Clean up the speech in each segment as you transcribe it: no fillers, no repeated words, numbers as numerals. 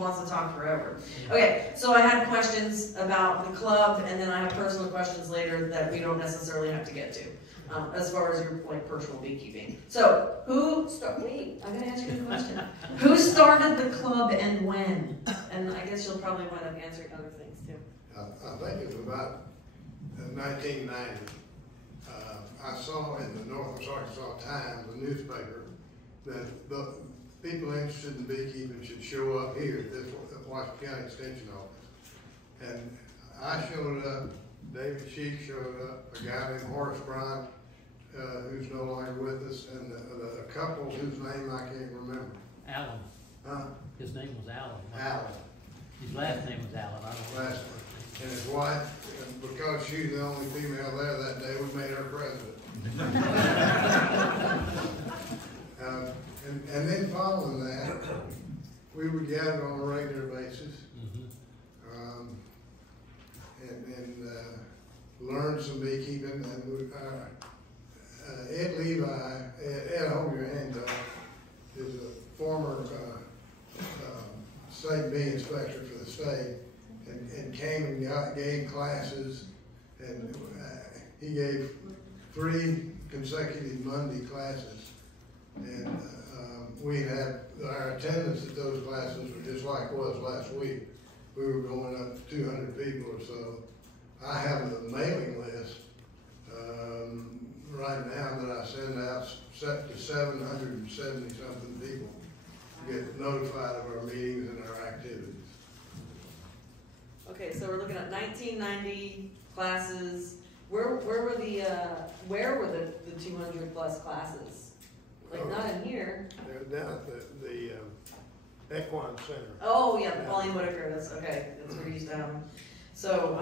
wants to talk forever. Okay, so I had questions about the club, and then I have personal questions later that we don't necessarily have to get to, as far as your like personal beekeeping. So, wait, I'm gonna ask you a question. Who started the club and when? And I guess you'll probably wind up answering other things too. I think it's about 1990. I saw in the Northwest Arkansas Times, the newspaper, that the people interested in beekeeping should show up here at this Washington County Extension Office. And I showed up, David Sheik showed up, a guy named Horace Bryant, who's no longer with us, and a couple whose name I can't remember. Alan. His name was Alan. Alan. His last name was Alan. I don't know. Last name. And his wife, and because she's the only female there that day, we made her president. And then following that, we would gather on a regular basis and learn some beekeeping. And Ed Levi, Ed, hold your hand up, is a former state bee inspector for the state. And came and gave classes, and he gave 3 consecutive Monday classes, and we had our attendance at those classes were just like it was last week. We were going up to 200 people or so. I have the mailing list right now that I send out set to 770 something people to get notified of our meetings and our activities. Okay, so we're looking at 1990 classes. Where were the 200 plus classes? Like not in here. They're down at the Equine Center. Oh yeah, Pauline Whitaker. That's okay. That's where we used to have them. So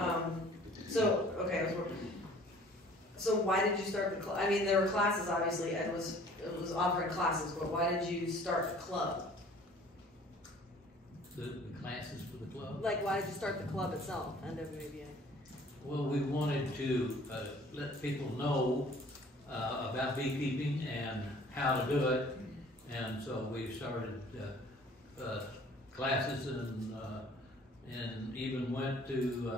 okay. So why did you start the club? I mean, there were classes obviously. Ed was offering classes, but why did you start the club? The classes for the club? Like, why did you start the club itself, NWA BA? Well, we wanted to let people know about beekeeping and how to do it, and so we started classes and even went to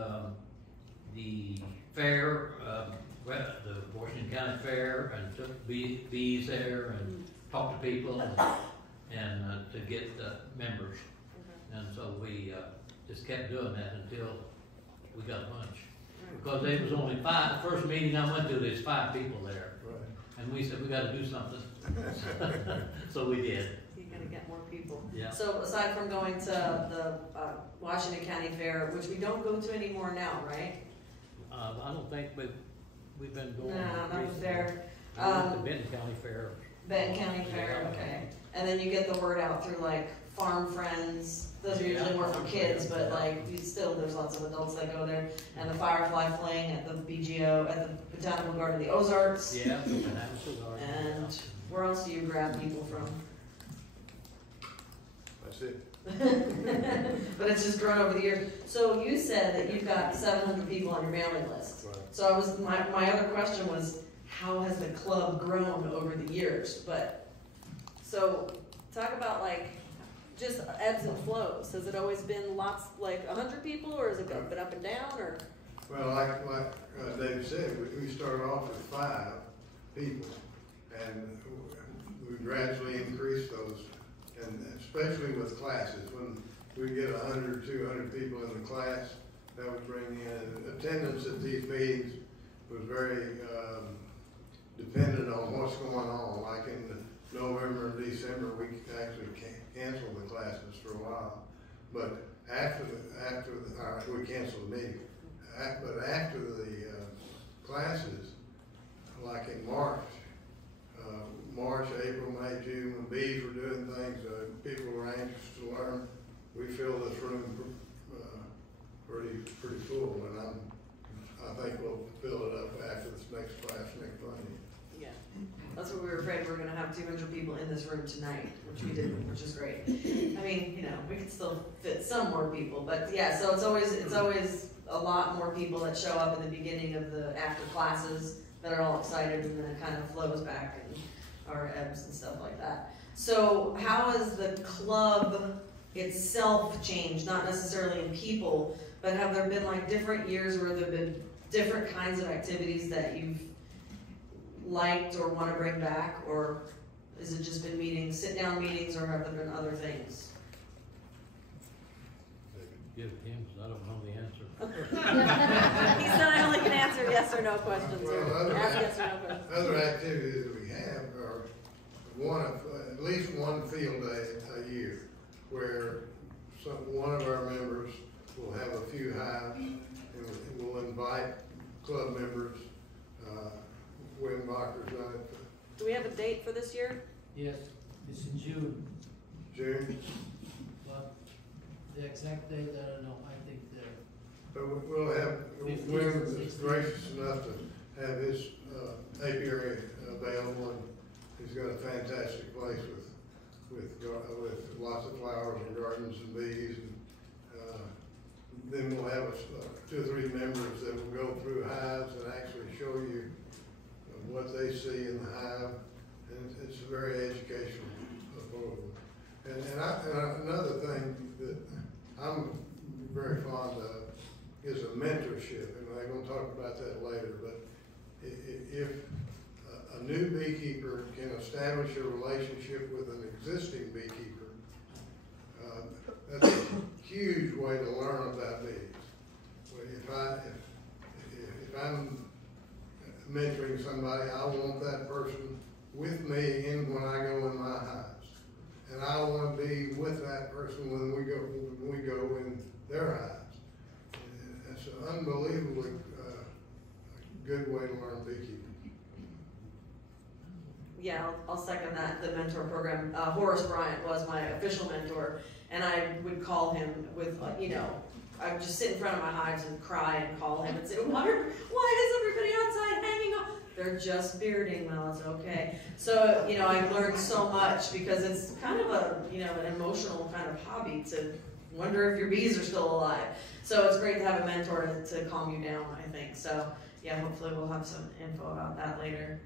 the fair, the Washington County Fair, and took bees there and talked to people and to get members. And so we just kept doing that until we got a bunch. Because there was only 5, the first meeting I went to, there's 5 people there. Right. And we said, we got to do something. So we did. You're going to get more people. Yeah. So aside from going to the Washington County Fair, which we don't go to anymore now, right? I don't think we've been going. No, not the fair. We went to Benton County Fair. Benton County Fair, okay. And then you get the word out through like Farm Friends. Those are usually more for kids, but like still there's lots of adults that go there. And the Firefly Fling at the BGO, at the Botanical Garden of the Ozarks. Yeah, the Botanical Garden. And where else do you grab people from? That's it. But it's just grown over the years. So you said that you've got 700 people on your mailing list. Right. So my other question was, how has the club grown over the years? But so talk about like just ebbs and flows. Has it always been lots, like 100 people, or has it been up and down, or? Well, like David said, we started off with 5 people, and we gradually increased those, and especially with classes. When we get 100 or 200 people in the class, that would bring in attendance at these meetings was very dependent on what's going on. Like in November and December, we actually canceled the classes for a while, but we canceled the meeting. But after the classes, like in March, April, May, June, when bees were doing things, people were anxious to learn. We filled this room pretty full, and I think we'll fill it up after this next class next Monday. Yeah, that's what we were afraid. We were going to have 200 people in this room tonight, which we didn't, which is great. I mean, you know, we could still fit some more people, but yeah. So it's always a lot more people that show up in the beginning of the after classes that are all excited, and then it kind of flows back and our ebbs and stuff like that. So how has the club itself changed, not necessarily in people, but have there been like different years where there have been different kinds of activities that you've liked or want to bring back, or has it just been meetings, sit-down meetings, or have there been other things? Give him, 'cause I don't know the answer. He said I only can answer yes or no questions, or ask yes or no questions. Other activities that we have are at least one field day a year, where one of our members will have a few hives, and we'll invite club members, Wimbacher's on it. Do we have a date for this year? Yes, it's in June, June, but the exact date, I don't know, I think but we'll have, Wim is gracious enough to have his apiary available, and he's got a fantastic place with lots of flowers and gardens and bees, and then we'll have 2 or 3 members that will go through hives and actually show you what they see in the hive, and it's a very educational program. And another thing that I'm very fond of is a mentorship, and I'm going to talk about that later, but if a new beekeeper can establish a relationship with an existing beekeeper, that's a huge way to learn about bees. If I'm mentoring somebody, I want that person with me when I go in my hives, and I want to be with that person when we go in their hives. It's an unbelievably good way to learn beekeeping. Yeah, I'll second that. The mentor program, Horace Bryant was my official mentor, and I would call him with, I would just sit in front of my hives and cry and call him and say, why is everybody outside hanging on? They're just bearding. Well, it's okay. So, I've learned so much because it's kind of an emotional kind of hobby to wonder if your bees are still alive. So it's great to have a mentor to calm you down, I think. So, yeah, hopefully we'll have some info about that later.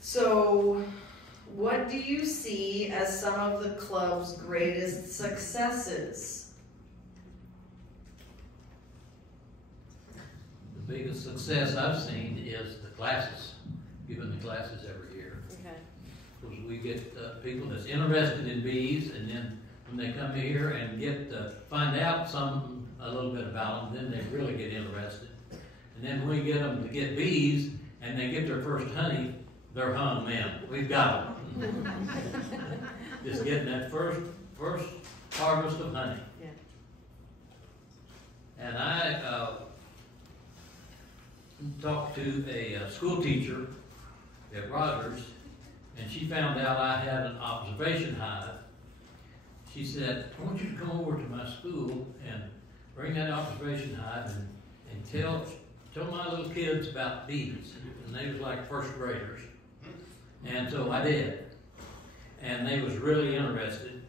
So, what do you see as some of the club's greatest successes? The biggest success I've seen is the classes, giving the classes every year. Okay. Because we get people that's interested in bees, and then when they come here and get to find out a little bit about them, then they really get interested. And then when we get them to get bees, and they get their first honey, they're hung then. We've got them. Just getting that first harvest of honey. Yeah. And I talked to a school teacher at Rogers, and she found out I had an observation hive. She said, I want you to come over to my school and bring that observation hive and tell my little kids about bees. And they was like first graders. And so I did. And they was really interested,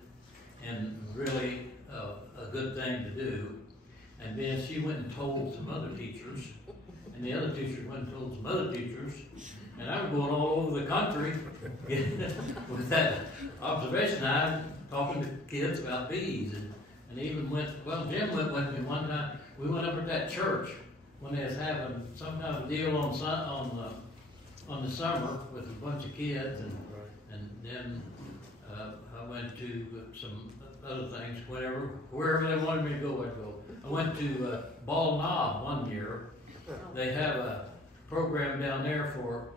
and really a good thing to do. And then she went and told some other teachers, and the other teachers went and told some other teachers, and I was going all over the country with that observation hive, talking to kids about bees, and even Jim went with me one time. We went up at that church when they was having some kind of deal on the summer with a bunch of kids, and then I went to some other things, wherever they wanted me to go, I'd go. I went to Bald Knob one year. They have a program down there for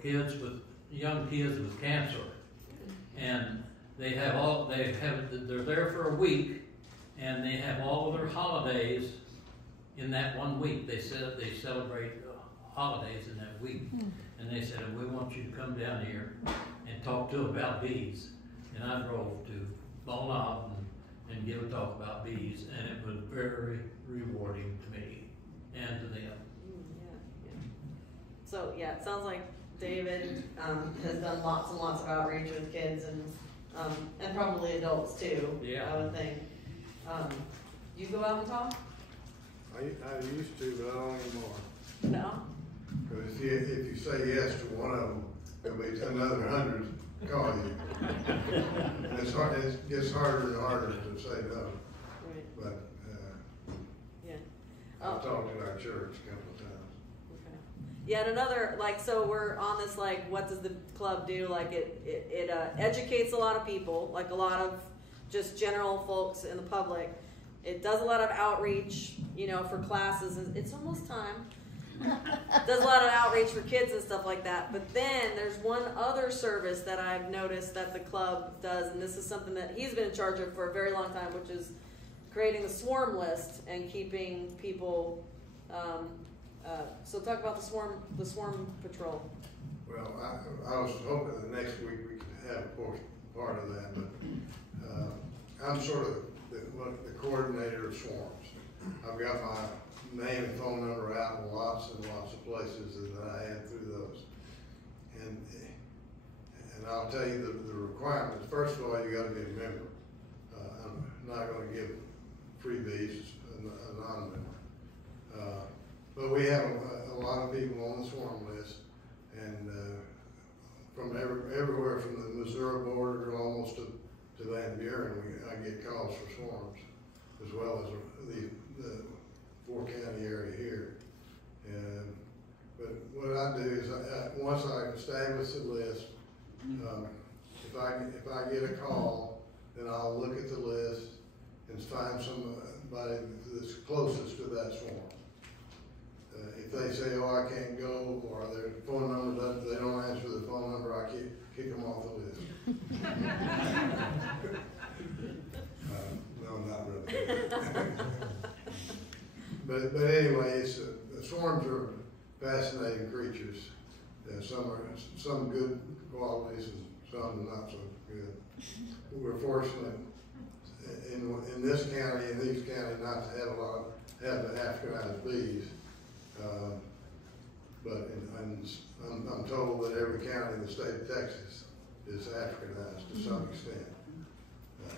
young kids with cancer, and they're there for a week, and they have all of their holidays in that 1 week. They celebrate holidays in that week, and they said, we want you to come down here and talk to them about bees. And I drove to Bald Knob and give a talk about bees, and it was very rewarding to me and to them. Yeah. So yeah, it sounds like David has done lots and lots of outreach with kids and probably adults too. Yeah. I would think. You go out and talk? I used to, but I don't anymore. No. Because if you say yes to one of them, there'll be another 100 call you. And it's hard, it gets harder and harder to say no. Right. But, Yeah. I've talked to our church a couple of times. Okay. Yeah, and another, like, so we're on this, like, what does the club do? Like, it educates a lot of people, like a lot of just general folks in the public. It does a lot of outreach, you know, for classes. It's almost time. Does a lot of outreach for kids and stuff like that. But then there's one other service that I've noticed that the club does, and this is something that he's been in charge of for a very long time, which is creating a swarm list and keeping people. So talk about the swarm patrol. Well, I was hoping that next week we could have a part of that, but I'm sort of the coordinator of swarms. I've got my name and phone number out in lots and lots of places that I add through those. And I'll tell you the requirements. First of all, you got to be a member. I'm not going to give freebies a non-member. But we have a lot of people on the swarm list, and from everywhere from the Missouri border almost to Van Buren, I get calls for swarms, as well as the 4-county area here. But what I do is, once I establish the list, if I get a call, then I'll look at the list and find somebody that's closest to that swarm. If they say, "Oh, I can't go," or their phone number they don't answer the phone number, I kick them off the list. No, not really. But anyway, the swarms are fascinating creatures. Some good qualities and some not so good. We're fortunate in this county, in these counties, not to have the Africanized bees. But I'm told that every county in the state of Texas is Africanized to some extent.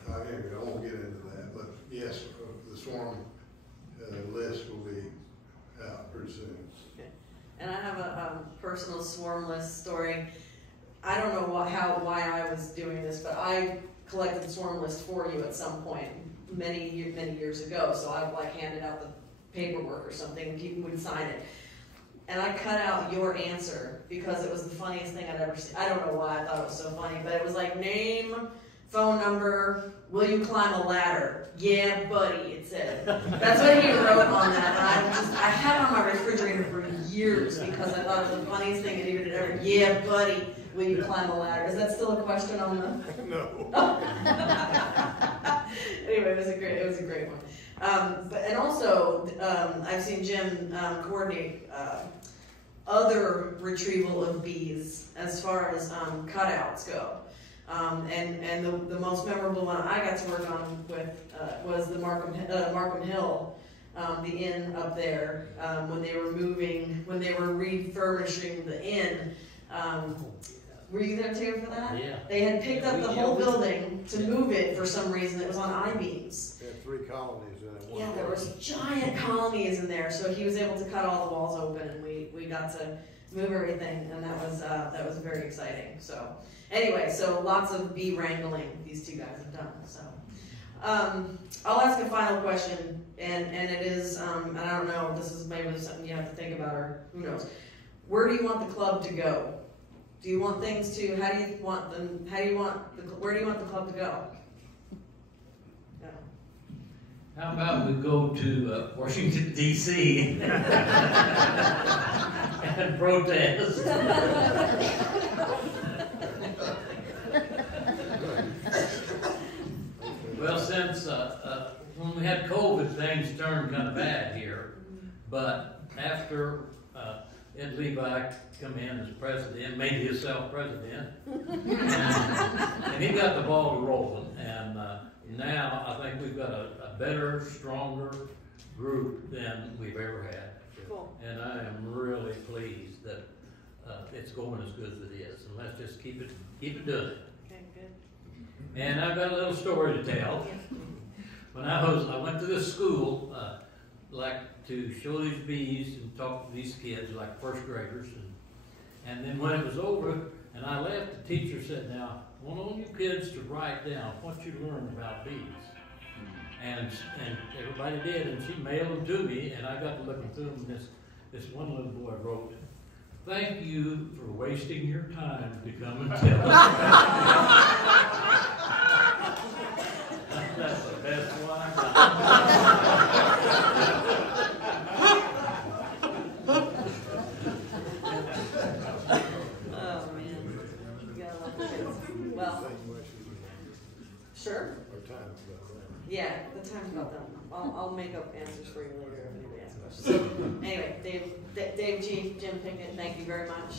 I won't get into that, but yes, the swarm list will be out pretty soon. Okay. And I have a personal swarm list story. I don't know why I was doing this, but I collected the swarm list for you at some point many years ago. So I like handed out the paperwork or something, and people would sign it. And I cut out your answer because it was the funniest thing I'd ever seen. I don't know why I thought it was so funny, but it was like name, phone number, will you climb a ladder? Yeah, buddy, it said. That's what he wrote on that. And I had it on my refrigerator for years because I thought it was the funniest thing that he would ever. Yeah, buddy, will you climb a ladder? Is that still a question on the? No. Anyway, it was a great one. And also, I've seen Jim coordinate other retrieval of bees as far as cutouts go. And the most memorable one I got to work on with was the Markham Hill, the inn up there, when they were refurbishing the inn. Were you there too for that? Yeah. They had picked up the whole building to move it for some reason. It was on I-beams. They had 3 colonies in it. Yeah, there was giant colonies in there, so he was able to cut all the walls open, and we got to move everything, and that was very exciting. So anyway, so lots of bee wrangling these two guys have done. So I'll ask a final question, and it is, and I don't know, this is maybe something you have to think about, or who knows. Where do you want the club to go? Do you want things to? Where do you want the club to go? Yeah. How about we go to Washington, D.C. and protest? Well, since when we had COVID, things turned kind of bad here. But after Ed Levi come in as president, made himself president, and he got the ball rolling. And now I think we've got a better, stronger group than we've ever had. Cool. And I am really pleased that it's going as good as it is. And let's just keep it doing it. Okay, good. And I've got a little story to tell. When I went to this school, like to show these bees and talk to these kids, like first graders, and then when it was over And I left, the teacher said, now, I want all you kids to write down what you learned about bees. And everybody did, and she mailed them to me, and I got to looking through them, and this one little boy wrote, "Thank you for wasting your time to come and tell us." That's the best one I've Oh, man. You gotta love the kids. Well, sure. Our time's about that. Yeah, the time's about done. I'll make up answers for you later if anybody asks questions. So, anyway, Dave G, Jim Pickett, thank you very much.